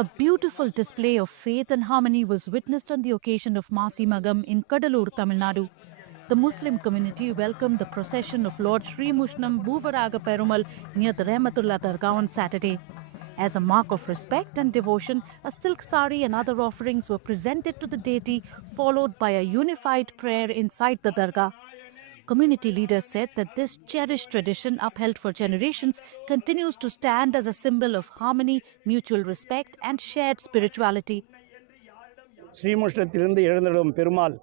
A beautiful display of faith and harmony was witnessed on the occasion of Masi Magam in Kadalur, Tamil Nadu. The Muslim community welcomed the procession of Lord Sri Mushnam Bhuvaraga Perumal near the Rehmatullah Dargah on Saturday. As a mark of respect and devotion, a silk sari and other offerings were presented to the deity, followed by a unified prayer inside the Dargah. Community leaders said that this cherished tradition, upheld for generations, continues to stand as a symbol of harmony, mutual respect, and shared spirituality. ஸ்ரீமுஷ்ணத்திலிருந்து எழுந்தடும் Perumal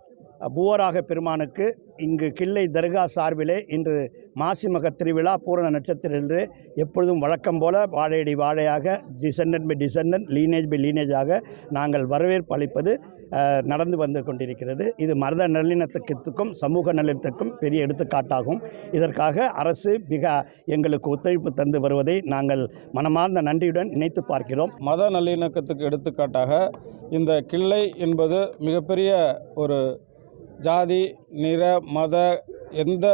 பூவராக பெருமானுக்கு இங்கு கிள்ளை தர்கா சார்பிலே இன்று மாசிமக திருவிழா பூரண நட்சத்திரம் என்று எப்பொழுதும் வழக்கம் போல வாழையடி வாழையாக descendant by descendant lineage by லீனேஜாக நாங்கள் வரவேற்பு அளிப்பது நடந்து வந்து கொண்டிருக்கிறது. இது மத நல்லிணக்கத்துக்கும் சமூக நல்லிணக்கத்துக்கும் பெரிய எடுத்துக்காட்டாகும். இதற்காக அரசு மிக எங்களுக்கு ஒத்துழைப்பு தந்து வருவதை நாங்கள் மனமார்ந்த நன்றியுடன் நினைத்து பார்க்கிறோம். மத நல்லிணக்கத்துக்கு எடுத்துக்காட்டாக இந்த கிள்ளை என்பது மிகப்பெரிய ஒரு ஜாதி, நிற, மத, எந்த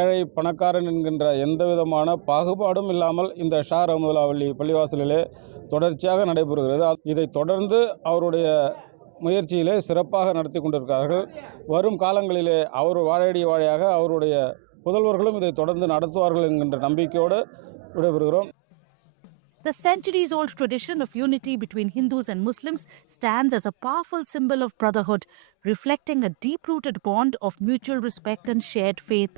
ஏழை பணக்காரன் என்கின்ற எந்த விதமான பாகுபாடும் இல்லாமல் இந்த ஷா ரஹ்மத்துல்லாஹி பள்ளிவாசலிலே தொடர்ச்சியாக நடைபெறுகிறது. இதை தொடர்ந்து அவருடைய முயற்சியிலே சிறப்பாக நடத்தி கொண்டிருக்கிறார்கள். வரும் காலங்களிலே அவர் வாழையடி வாழையாக அவருடைய புதல்வர்களும் இதை தொடர்ந்து நடத்துவார்கள் என்கின்ற நம்பிக்கையோடு விடைபெறுகிறோம். The centuries-old tradition of unity between Hindus and Muslims stands as a powerful symbol of brotherhood, reflecting a deep-rooted bond of mutual respect and shared faith.